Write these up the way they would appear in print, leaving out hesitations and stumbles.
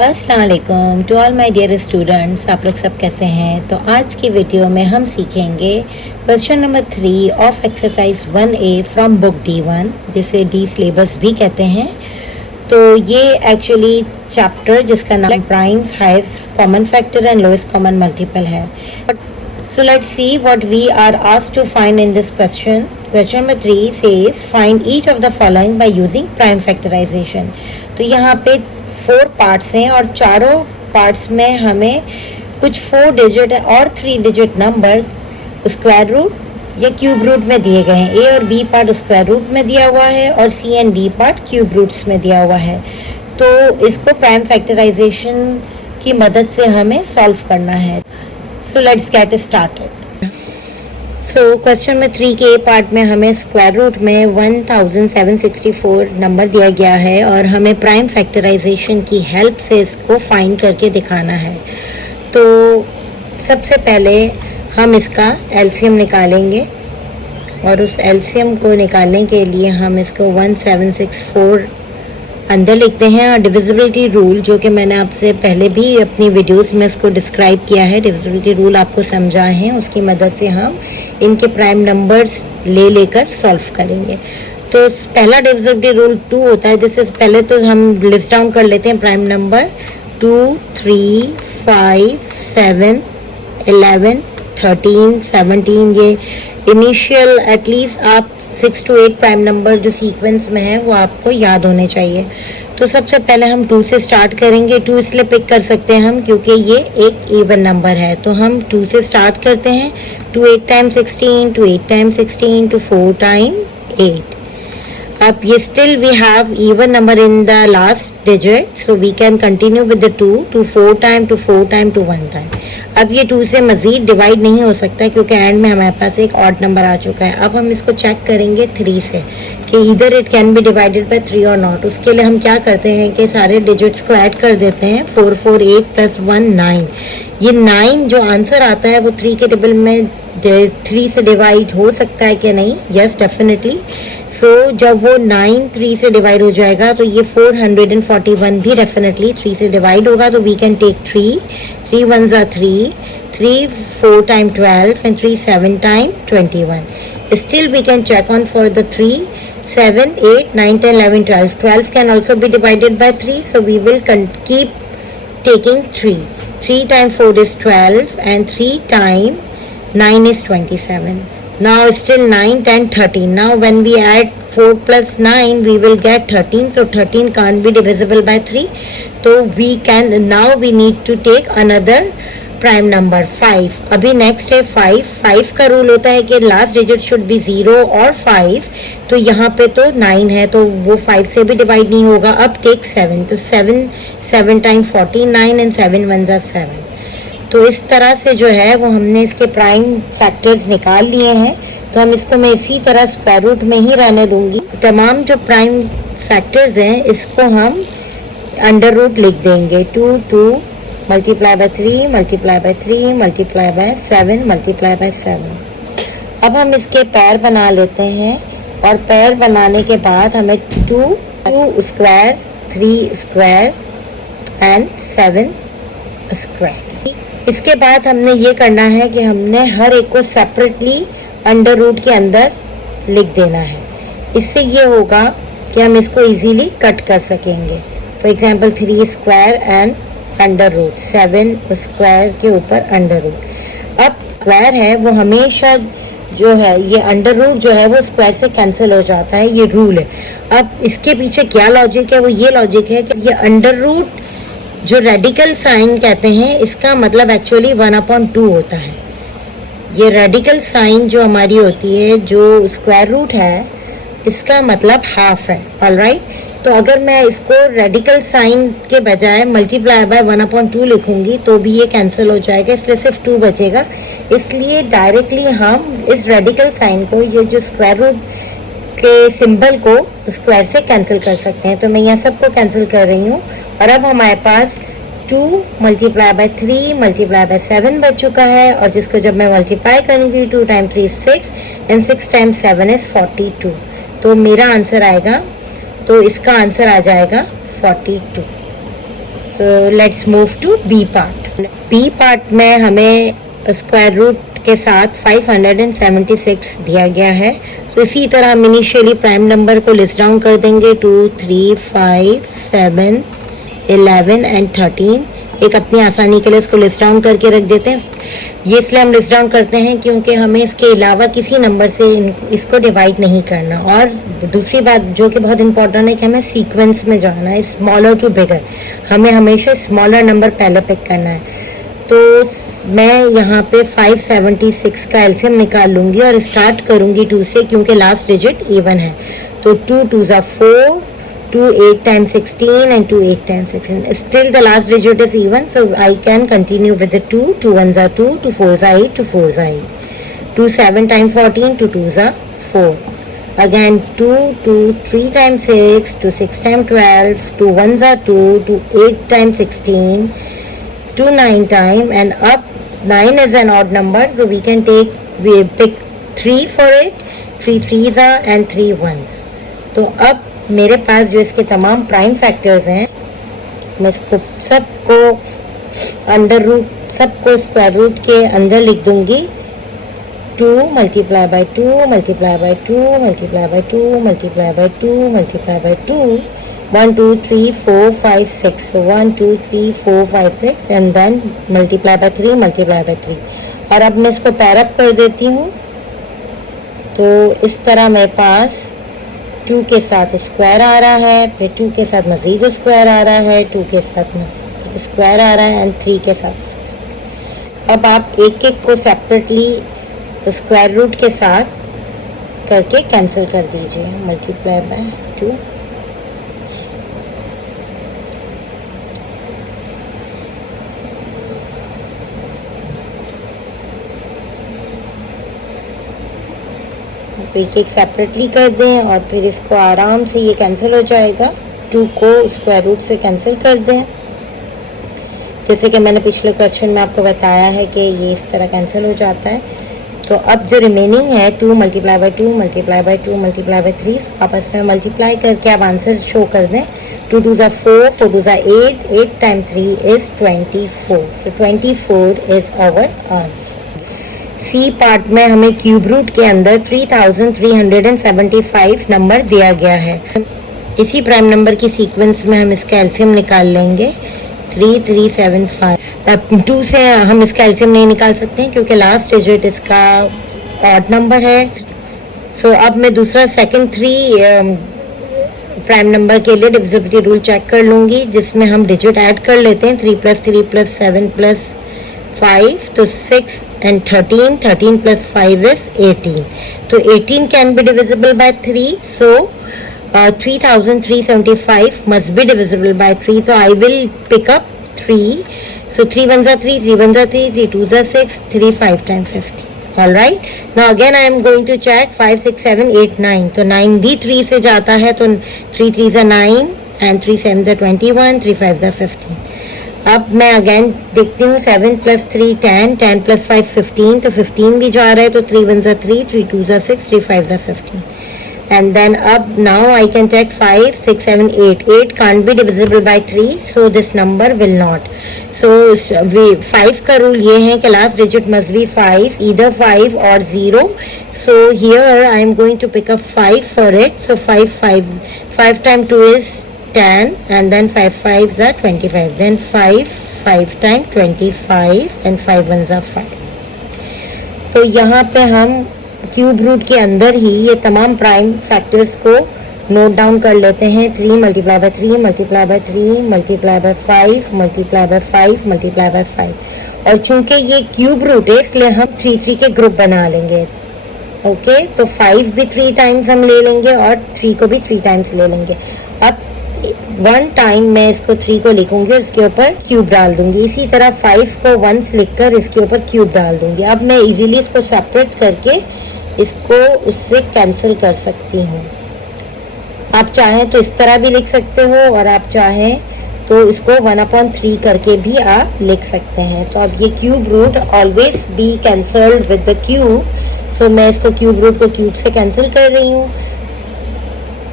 अस्सलाम वालेकुम to all my dear students, आप लोग सब कैसे हैं। तो आज की वीडियो में हम सीखेंगे question number 3 of exercise 1A from book D1, जिसे डी सिलेबस भी कहते हैं। तो ये एक्चुअली चैप्टर जिसका नाम primes, highest common factor and lowest common multiple है। So let's see what we are asked to find in this question. Question number 3 says find each of the following by using prime factorization. तो यहाँ पे 4 parts हैं और चारों parts में हमें कुछ 4 डिजिट और 3 डिजिट नंबर स्क्वायर रूट या क्यूब रूट में दिए गए हैं। ए और बी पार्ट स्क्वायर रूट में दिया हुआ है और C and D part cube roots में दिया हुआ है। तो इसको प्राइम फैक्टराइजेशन की मदद से हमें सॉल्व करना है। So let's get started. So question में 3 के पार्ट में हमें स्क्वायर रूट में 1764 नंबर दिया गया है और हमें प्राइम फैक्टराइजेशन की हेल्प से इसको फाइंड करके दिखाना है। तो सबसे पहले हम इसका एलसीएम निकालेंगे और उस एलसीएम को निकालने के लिए हम इसको 1764 अंदर लिखते हैं और डिविजिबिलिटी रूल, जो कि मैंने आपसे पहले भी अपनी वीडियोस में इसको डिस्क्राइब किया है, डिविजिबिलिटी रूल आपको समझाए हैं, उसकी मदद से हम इनके प्राइम नंबर्स लेकर सॉल्व करेंगे। तो पहला डिविजिबिलिटी रूल 2 होता है, जिससे पहले तो हम लिस्ट डाउन कर लेते हैं प्राइम नंबर 2, 3, 5, 7, 11, 13, 17। ये इनिशियल एटलीस्ट आप 6 to 8 प्राइम नंबर जो सीक्वेंस में है वो आपको याद होने चाहिए। तो सबसे पहले हम 2 से स्टार्ट करेंगे। 2 इसलिए पिक कर सकते हैं हम क्योंकि ये एक इवन नंबर है। तो हम 2 से स्टार्ट करते हैं। 2 8 टाइम 16, 2 8 टाइम 16, 2 4 टाइम 8। अब ये still we have even number in the last digit, so we can continue with the 2, 2 4 time, 2 4 time, 2 1 time. अब ये 2 से मज़ीद डिवाइड नहीं हो सकता क्योंकि एंड में हमारे पास एक ऑड नंबर आ चुका है। अब हम इसको चेक करेंगे 3 से कि इधर it can be divided by 3 और नॉट। उसके लिए हम क्या करते हैं कि सारे डिजिट्स को ऐड कर देते हैं। 4 4 8 प्लस 1 9। ये 9 जो आंसर आता है वो 3 के टेबल में 3 से डिवाइड हो सकता है कि नहीं? Yes, definitely. सो जब वो 9 3 से डिवाइड हो जाएगा तो ये 441 भी डेफिनेटली 3 से डिवाइड होगा। तो we can take 3 1s are 3, 3 4 time 12 and 3 7 time 21. Still we can check on for the 3, 7, 8, 9, 10, 11, 12. 12 can also be divided by 3, so we will keep taking 3. 3 times 4 is 12 and 3 times 9 is 27. Now still 9, 10, 13. Now when we add 4 plus 9 we will get 13. So 13 can't be divisible by 3. So now we need to take another prime number 5. अभी next है 5 का rule होता है कि last digit should be 0 और 5। तो यहाँ पे तो 9 है तो वो 5 से भी डिवाइड नहीं होगा। अब टेक 7, तो 7 टाइम 49 एंड 7 1s are 7। तो इस तरह से जो है वो हमने इसके प्राइम फैक्टर्स निकाल लिए हैं। तो हम इसको मैं इसी तरह स्क्वायर रूट में ही रहने दूंगी। तमाम जो प्राइम फैक्टर्स हैं इसको हम अंडर रूट लिख देंगे। 2 2 multiply by 3 multiply by 3 multiply bye 7 multiply by 7। अब हम इसके पैर बना लेते हैं और पैर बनाने के बाद हमें 2 स्क्वायर, 3 स्क्वायर एंड 7 स्क्वायर। इसके बाद हमने ये करना है कि हमने हर एक को सेपरेटली अंडर रूट के अंदर लिख देना है। इससे ये होगा कि हम इसको इजीली कट कर सकेंगे। For example 3 square and under root, 7 square के ऊपर अंडर रूट। अब स्क्वायर है वो हमेशा जो है ये अंडर रूट जो है वो स्क्वायर से कैंसिल हो जाता है, ये रूल है। अब इसके पीछे क्या लॉजिक है? वो ये लॉजिक है कि ये अंडर रूट जो रेडिकल साइन कहते हैं इसका मतलब एक्चुअली 1/2 होता है। ये रेडिकल साइन जो हमारी होती है जो स्क्वायर रूट है इसका मतलब हाफ है। ऑलराइट, तो अगर मैं इसको रेडिकल साइन के बजाय मल्टीप्लाई बाय 1/2 लिखूंगी तो भी ये कैंसिल हो जाएगा, इसलिए सिर्फ 2 बचेगा। इसलिए डायरेक्टली हम इस रेडिकल साइन को, ये जो स्क्वायर रूट के सिंबल को स्क्वायर से कैंसिल कर सकते हैं। तो मैं यहाँ सबको कैंसिल कर रही हूँ और अब हमारे पास 2 मल्टीप्लाई बाय 3 मल्टीप्लाई बाय 7 बच चुका है और जिसको जब मैं मल्टीप्लाई करूँगी 2 टाइम 3 6 एंड 6 टाइम 7 इज 42। तो मेरा आंसर आएगा, तो इसका आंसर आ जाएगा 42। So let's move to B part. B part में हमें स्क्वायर रूट के साथ 576 दिया गया है। तो इसी तरह हम इनिशियली प्राइम नंबर को लिस्ट डाउन कर देंगे 2, 3, 5, 7, 11 एंड 13। एक अपनी आसानी के लिए इसको लिस्ट डाउन करके रख देते हैं। ये इसलिए हम लिस्ट डाउन करते हैं क्योंकि हमें इसके अलावा किसी नंबर से इसको डिवाइड नहीं करना। और दूसरी बात जो कि बहुत इंपॉर्टेंट है कि हमें सीक्वेंस में जाना है, स्मॉलर टू बिगर। हमें हमेशा स्मॉलर नंबर पहले पिक करना है। तो मैं यहाँ पे 576 का एलसीएम निकाल लूँगी और स्टार्ट करूँगी 2 से, क्योंकि लास्ट डिजिट इवन है। तो 2 2s are 4, 2 8 times 16 and 2 8 times 16. Still the last digit is even, so I can continue with the 2. 2 1s are 2, 2 4s are 8, 2 4s are 8. 2 7 times 14, 2 2s are 4. Again 2 2 3 times 6, 2 6 times 12, 2 1s are 2, 2 8 times 16. 2 9 time, and up 9 is an odd number, so we pick 3 for it. 3 3s are and 3 1s. तो अब मेरे पास जो इसके तमाम prime factors हैं, मैं इसको सबको सबको स्क्वायर रूट के अंदर लिख दूंगी। 2 multiply by 2 multiply by 2 multiply by 2 multiply by 2 multiply by 2, 1 2 3 4 5 6. So 1 2 3 4 5 6 and then multiply by 3 multiply by 3. और अब मैं इसको पैर अप कर देती हूँ। तो इस तरह मेरे पास 2 के साथ स्क्वायर आ रहा है, फिर 2 के साथ मज़ीद स्क्वायर आ रहा है, 2 के साथ मज़ीद स्क्वायर आ रहा है एंड 3 के साथ स्क्वायर। अब आप एक एक को सेपरेटली स्क्वायर रूट के साथ करके कैंसिल कर दीजिए। मल्टीप्लाई बाय 2, एक एक सेपरेटली कर दें और फिर इसको आराम से ये कैंसिल हो जाएगा। 2 को स्क्वायर रूट से कैंसिल कर दें, जैसे कि मैंने पिछले क्वेश्चन में आपको बताया है कि ये इस तरह कैंसिल हो जाता है। तो अब जो रिमेनिंग है 2 multiply by 2 multiply by 2 multiply by 3 आपस में मल्टीप्लाई करके आप आंसर शो कर दें। 2 2s are 4, 4 2s are 8, 8 times 3 is 24. So 24 is our answer. C part में हमें क्यूब रूट के अंदर 3375 नंबर दिया गया है। इसी प्राइम नंबर की सीक्वेंस में हम इसका एलसीएम निकाल लेंगे 3375। 2 से हम इसका एलसीएम नहीं निकाल सकते हैं क्योंकि लास्ट डिजिट इसका ऑड नंबर है। सो अब मैं दूसरा सेकंड 3 प्राइम नंबर के लिए डिविजिबिलिटी रूल चेक कर लूँगी, जिसमें हम डिजिट ऐड कर लेते हैं। 3 + 3 + 7 + 5, तो 6 and 13, 13 plus 5 is 18. So 18 can be divisible by 3. So 3375 must be divisible by 3. So I will pick up 3. So 3 1s are 3, 3 1s are 3, 3 2s are 6, 3 5 times 50. All right. Now again I am going to check 5 6 7 8 9. तो 9 भी 3 से जाता है, तो 3 3s are 9 and 3 7s are 21, 3 5s are 15. अब मैं again देखती हूँ 7 + 3 10, 10 + 5 15, तो 15 भी जा रहा है। तो 3 1s are 3, 3 2s are 6, 3 5s are 15. And then अब now I can check 5 6 7 8. 8 can't be divisible by 3, so this number will not. So 5 का रूल ये है कि last digit must be 5, either 5 or 0. So here I am going to pick up 5 for it. So 5 times 2 is 10 and then 5 5s are 25, then 5 times 25 and 5 1s are 5. तो यहाँ पे हम cube root के अंदर ही ये तमाम प्राइम फैक्टर्स को note down कर लेते हैं। 3 multiply by 3 multiply by 3 multiply bye 5 multiply by 5 multiply by 5। और चूंकि ये क्यूब रूट है इसलिए हम 3 3 के ग्रुप बना लेंगे। ओके, तो 5 भी 3 टाइम्स हम ले लेंगे और 3 को भी 3 टाइम्स ले लेंगे। अब 1 टाइम मैं इसको 3 को लिखूंगी और इसके ऊपर क्यूब डाल दूंगी। इसी तरह 5 को 1 लिखकर इसके ऊपर क्यूब डाल दूंगी। अब मैं इजीली इसको सेपरेट करके इसको उससे कैंसिल कर सकती हूँ। आप चाहें तो इस तरह भी लिख सकते हो और आप चाहें तो इसको 1/3 करके भी आप लिख सकते हैं। तो अब ये cube root always be cancelled with the cube. So मैं इसको क्यूब रूट को क्यूब से कैंसिल कर रही हूँ।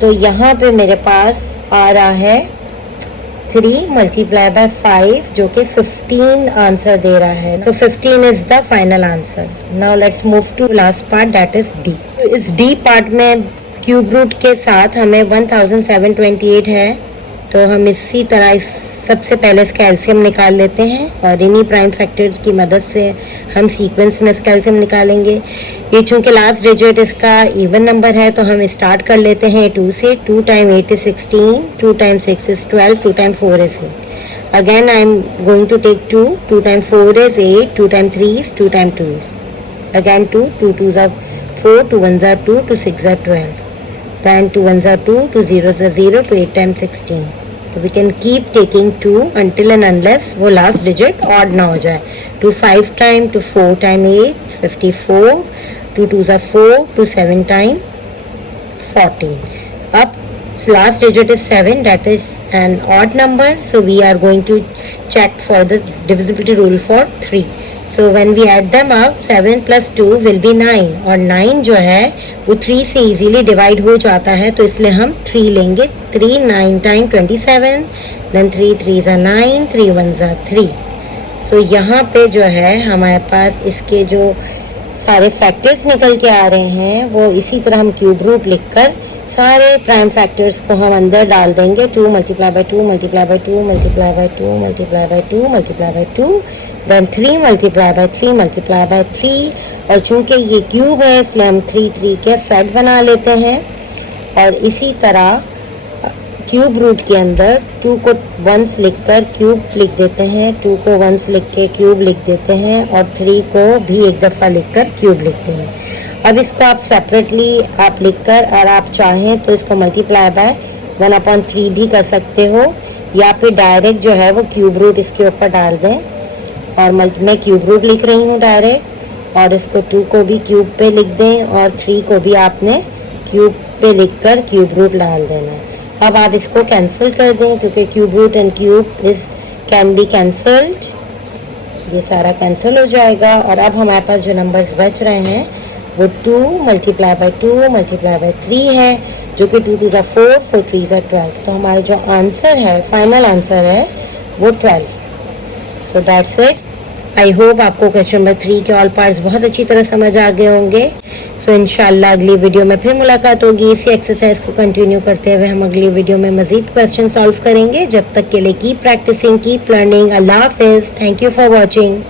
तो यहाँ पे मेरे पास आ रहा है 3 मल्टीप्लाई बाय 5 जो कि 15 आंसर दे रहा है। So 15 is the final answer. Now let's move to last part, that is D. इस डी पार्ट में क्यूब रूट के साथ हमें 1728 है, तो हम इसी तरह इस सबसे पहले इसका एलसीएम निकाल लेते हैं और इन्हीं प्राइम फैक्टर्स की मदद से हम सीक्वेंस में इसका एलसीएम निकालेंगे। ये चूँकि लास्ट डिजिट इसका इवन नंबर है तो हम स्टार्ट कर लेते हैं 2 से। 2 time 8 is 16, 2 time 6 is 12, 2 time 4 is 8। Again I am going to take 2, 2 time 4 is 8, 2 time 3 is 2 time 2 is again 2, 2 2s are 4, 2 1s are 2, 2 6s are 12, then 2 1s are 2, 2 0s are 0, 2 8 times 16। तो we can keep taking 2 until and unless वो last digit odd ना हो जाए। 2 5 time, 2 4 time 8, 54, 2 2s are 4, 2 7 time 14। अब last digit is 7, that is an odd number, so we are going to check for the divisibility rule for 3। So when we add them up, 7 plus 2 will be 9 और 9 जो है वो 3 से easily divide हो जाता है, तो इसलिए हम 3 लेंगे। 3 9 time 27, then 3 3s are 9, 3 1s are 3। So यहाँ पे जो है हमारे पास इसके जो सारे फैक्टर्स निकल के आ रहे हैं वो इसी तरह हम क्यूब रूट लिखकर सारे प्राइम फैक्टर्स को हम अंदर डाल देंगे। 2 multiply by 2 multiply by 2 multiply by 2 multiply by 2 multiply by 2, then 3 multiply by 3 multiply by 3। और चूंकि ये क्यूब है इसलिए हम 3 3 के सेट बना लेते हैं और इसी तरह क्यूब रूट के अंदर 2 को वंस लिखकर क्यूब लिख देते हैं, 2 को वंस लिख के क्यूब लिख देते हैं और 3 को भी एक दफ़ा लिखकर क्यूब लिखते हैं। अब इसको आप सेपरेटली आप लिखकर और आप चाहें तो इसको मल्टीप्लाई बाय 1/3 भी कर सकते हो या फिर डायरेक्ट जो है वो क्यूब रूट इसके ऊपर डाल दें। और मैं क्यूब रूट लिख रही हूँ डायरेक्ट और इसको 2 को भी क्यूब पे लिख दें और 3 को भी आपने क्यूब पे लिखकर क्यूब रूट डाल देना। अब आप इसको कैंसिल कर दें क्योंकि cube root and cube is can be cancelled, ये सारा कैंसिल हो जाएगा। और अब हमारे पास जो नंबर्स बच रहे हैं वो 2 मल्टीप्लाई बाय 2 मल्टीप्लाई बाय 3 है जो कि 2 2s are 4, 4 3s are 12। तो हमारा जो आंसर है फाइनल आंसर है वो 12। So that's it. I hope आपको क्वेश्चन नंबर 3 के ऑल पार्ट्स बहुत अच्छी तरह समझ आ गए होंगे। सो इंशाल्लाह अगली वीडियो में फिर मुलाकात होगी। इसी एक्सरसाइज को कंटिन्यू करते हुए हम अगली वीडियो में मजीद क्वेश्चन सॉल्व करेंगे। जब तक के लिए कीप प्रैक्टिसिंग, कीप लर्निंग। अल्लाह हाफिज़। Thank you for watching.